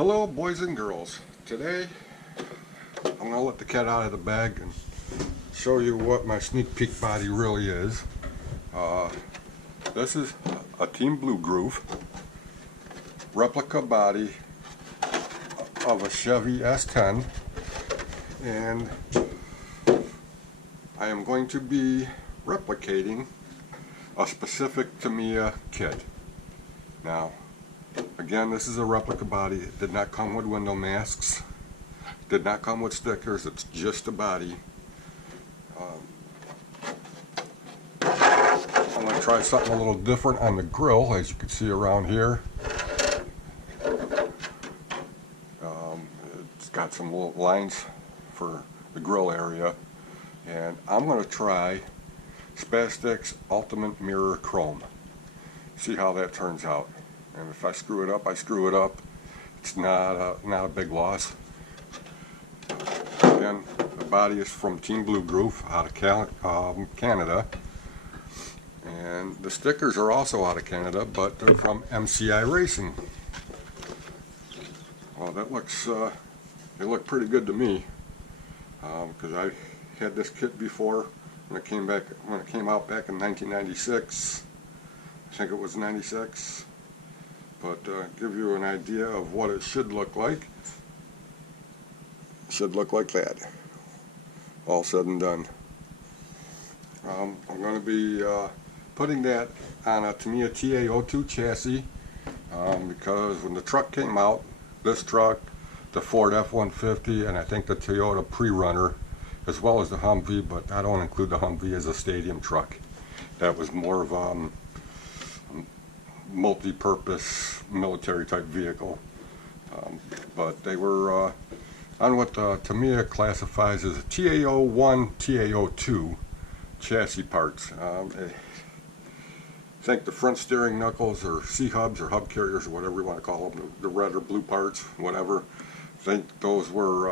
Hello boys and girls. Today I'm going to let the cat out of the bag and show you what my sneak peek body really is. This is a Team Blue Groove replica body of a Chevy S-10, and I am going to be replicating a specific Tamiya kit. Now again, this is a replica body. It did not come with window masks, did not come with stickers, it's just a body. I'm going to try something a little different on the grill, as you can see around here. It's got some little lines for the grill area, and I'm going to try Spastic's Ultimate Mirror Chrome. See how that turns out. And if I screw it up, I screw it up. It's not a big loss. Again, the body is from Team Blue Groove out of Canada. And the stickers are also out of Canada, but they're from MCI Racing. Well, that looks, they look pretty good to me. Because I had this kit before when it came out back in 1996. I think it was 96. But give you an idea of what it should look like. It should look like that, all said and done. I'm going to be putting that on a Tamiya TA02 chassis because when the truck came out, this truck, the Ford F-150, and I think the Toyota Pre-Runner, as well as the Humvee, but I don't include the Humvee as a stadium truck. That was more of a multi-purpose military type vehicle, but they were on what Tamiya classifies as a TA01, TA02 chassis parts. I think the front steering knuckles or C-hubs or hub carriers or whatever you want to call them, the red or blue parts, whatever, I think those were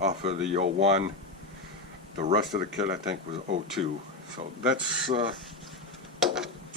off of the 01. The rest of the kit I think was 02. So that's what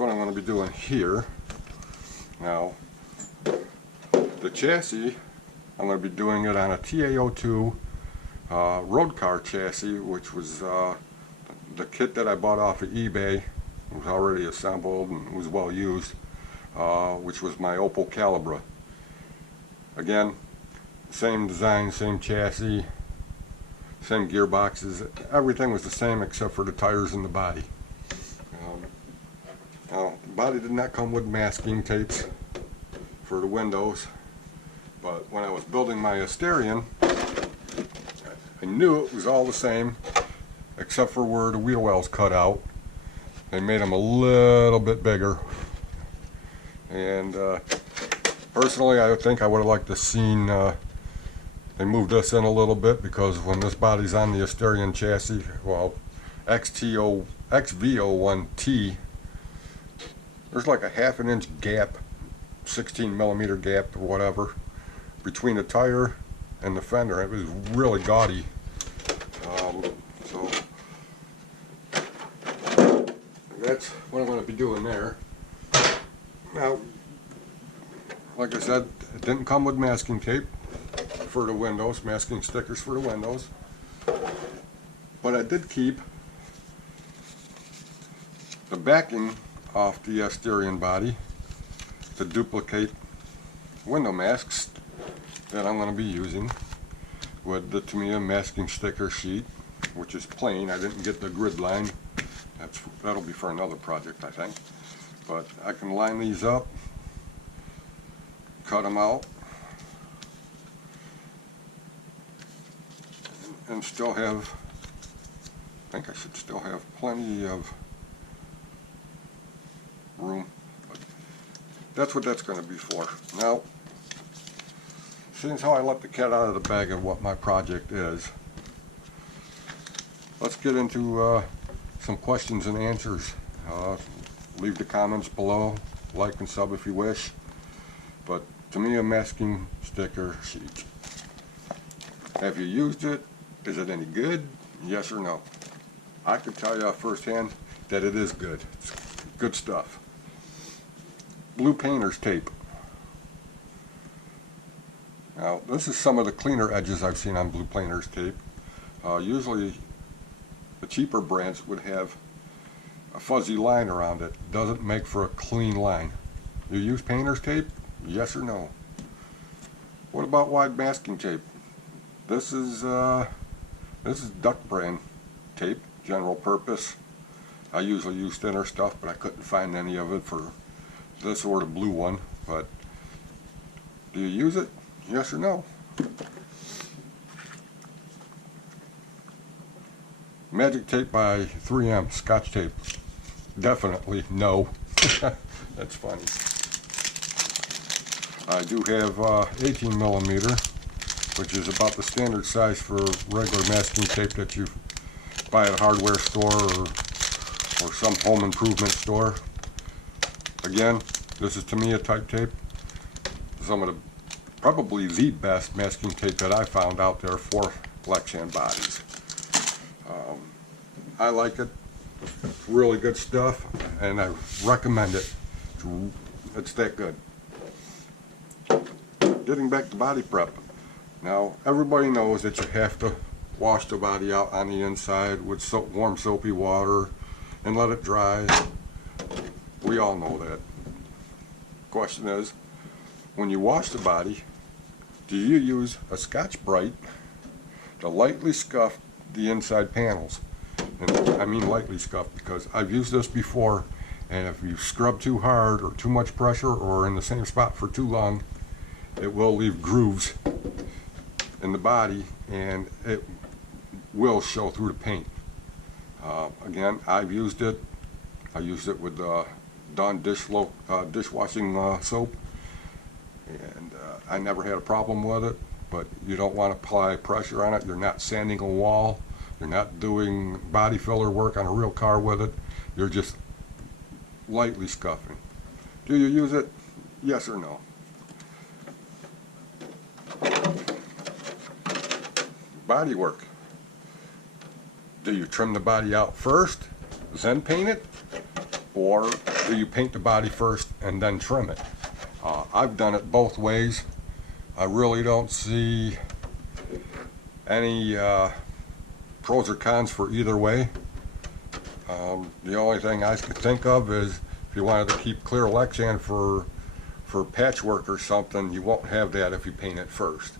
I'm going to be doing here. Now, the chassis, I'm going to be doing it on a TA02 road car chassis, which was the kit that I bought off of eBay. It was already assembled and was well used, which was my Opel Calibra. Again, same design, same chassis, same gearboxes. Everything was the same except for the tires and the body. Now, the body did not come with masking tapes for the windows, but when I was building my Asterion, I knew it was all the same except for where the wheel wells cut out. They made them a little bit bigger, and personally I think I would have liked to seen they moved this in a little bit, because when this body's on the Asterion chassis, well, XV01T, there's like a 1/2 inch gap, 16mm gap or whatever, between the tire and the fender. It was really gaudy. So that's what I'm going to be doing there. Now, like I said, it didn't come with masking tape for the windows, masking stickers for the windows, but I did keep the backing off the Asterion body to duplicate window masks that I'm going to be using with the Tamiya masking sticker sheet, which is plain. I didn't get the grid line. That'll be for another project, I think. But I can line these up, cut them out, and still have, I think I should still have plenty of room, but that's what that's going to be for. Now, seeing as how I let the cat out of the bag of what my project is, let's get into some questions and answers. Leave the comments below, like and sub if you wish. But Tamiya masking sticker sheet, have you used it? Is it any good? Yes or no? I can tell you firsthand that it is good. It's good stuff. Blue painter's tape. Now, this is some of the cleaner edges I've seen on blue painter's tape. Usually, the cheaper brands would have a fuzzy line around it. Doesn't make for a clean line. You use painter's tape? Yes or no? What about wide masking tape? This is duck brand tape, general purpose. I usually use thinner stuff, but I couldn't find any of it for this or the blue one. But do you use it? Yes or no? Magic tape by 3M, Scotch tape. Definitely no. That's funny. I do have 18 millimeter, which is about the standard size for regular masking tape that you buy at a hardware store or some home improvement store. Again, this is Tamiya type tape. Some of the, probably the best masking tape that I found out there for lexan bodies. I like it. It's really good stuff, and I recommend it. It's that good. Getting back to body prep. Now, everybody knows that you have to wash the body out on the inside with warm soapy water and let it dry. We all know that. Question is, when you wash the body, do you use a Scotch-Brite to lightly scuff the inside panels? And I mean lightly scuffed because I've used this before, and if you scrub too hard or too much pressure or in the same spot for too long, it will leave grooves in the body and it will show through the paint. Again, I've used it. I used it with Dawn dishwashing soap, and I never had a problem with it. But you don't want to apply pressure on it. You're not sanding a wall. You're not doing body filler work on a real car with it. You're just lightly scuffing. Do you use it? Yes or no? Body work. Do you trim the body out first, then paint it? Or do you paint the body first and then trim it? I've done it both ways. I really don't see any pros or cons for either way. The only thing I could think of is if you wanted to keep clear lexan for patchwork or something, you won't have that if you paint it first.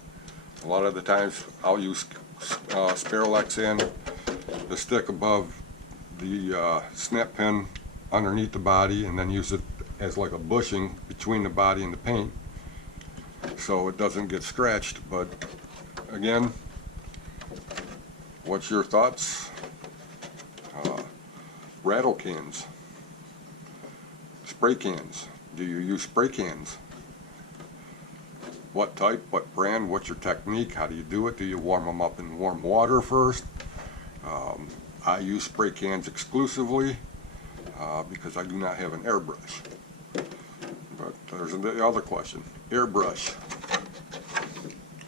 A lot of the times I'll use spare lexan to stick above the snap pin underneath the body, and then use it as like a bushing between the body and the paint so it doesn't get scratched. But again, what's your thoughts? Rattle cans, spray cans. Do you use spray cans? What type, what brand, what's your technique, how do you do it? Do you warm them up in warm water first? I use spray cans exclusively because I do not have an airbrush. But there's the other question, airbrush.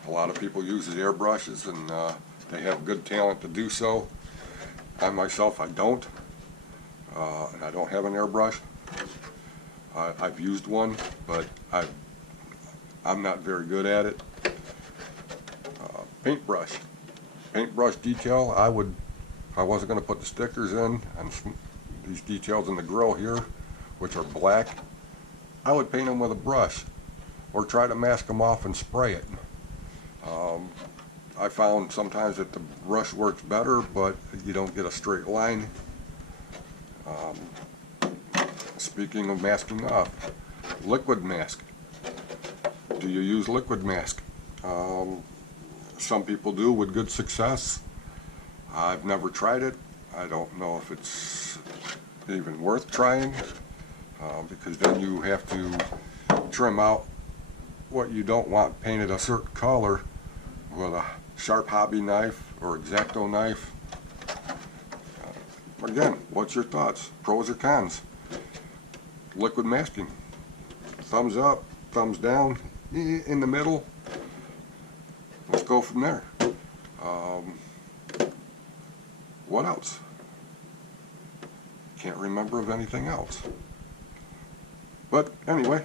A lot of people use the airbrushes, and they have good talent to do so. I myself, I don't. And I don't have an airbrush. I've used one, but I'm not very good at it. Paintbrush. Paintbrush detail, if I wasn't going to put the stickers in and these details in the grill here, which are black, I would paint them with a brush or try to mask them off and spray it. I found sometimes that the brush works better, but you don't get a straight line. Speaking of masking off, liquid mask. Do you use liquid mask? Some people do with good success. I've never tried it. I don't know if it's even worth trying, because then you have to trim out what you don't want painted a certain color with a sharp hobby knife or X-Acto knife. Again, what's your thoughts? Pros or cons? Liquid masking. Thumbs up, thumbs down, in the middle. Let's go from there. What else? Can't remember of anything else. But anyway,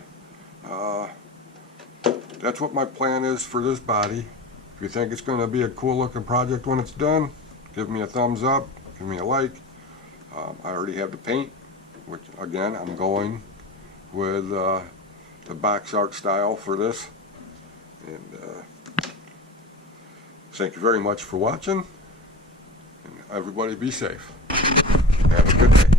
that's what my plan is for this body. If you think it's going to be a cool looking project when it's done, give me a thumbs up, give me a like. I already have the paint, which again I'm going with the box art style for this. And thank you very much for watching, and everybody be safe. Have a good day.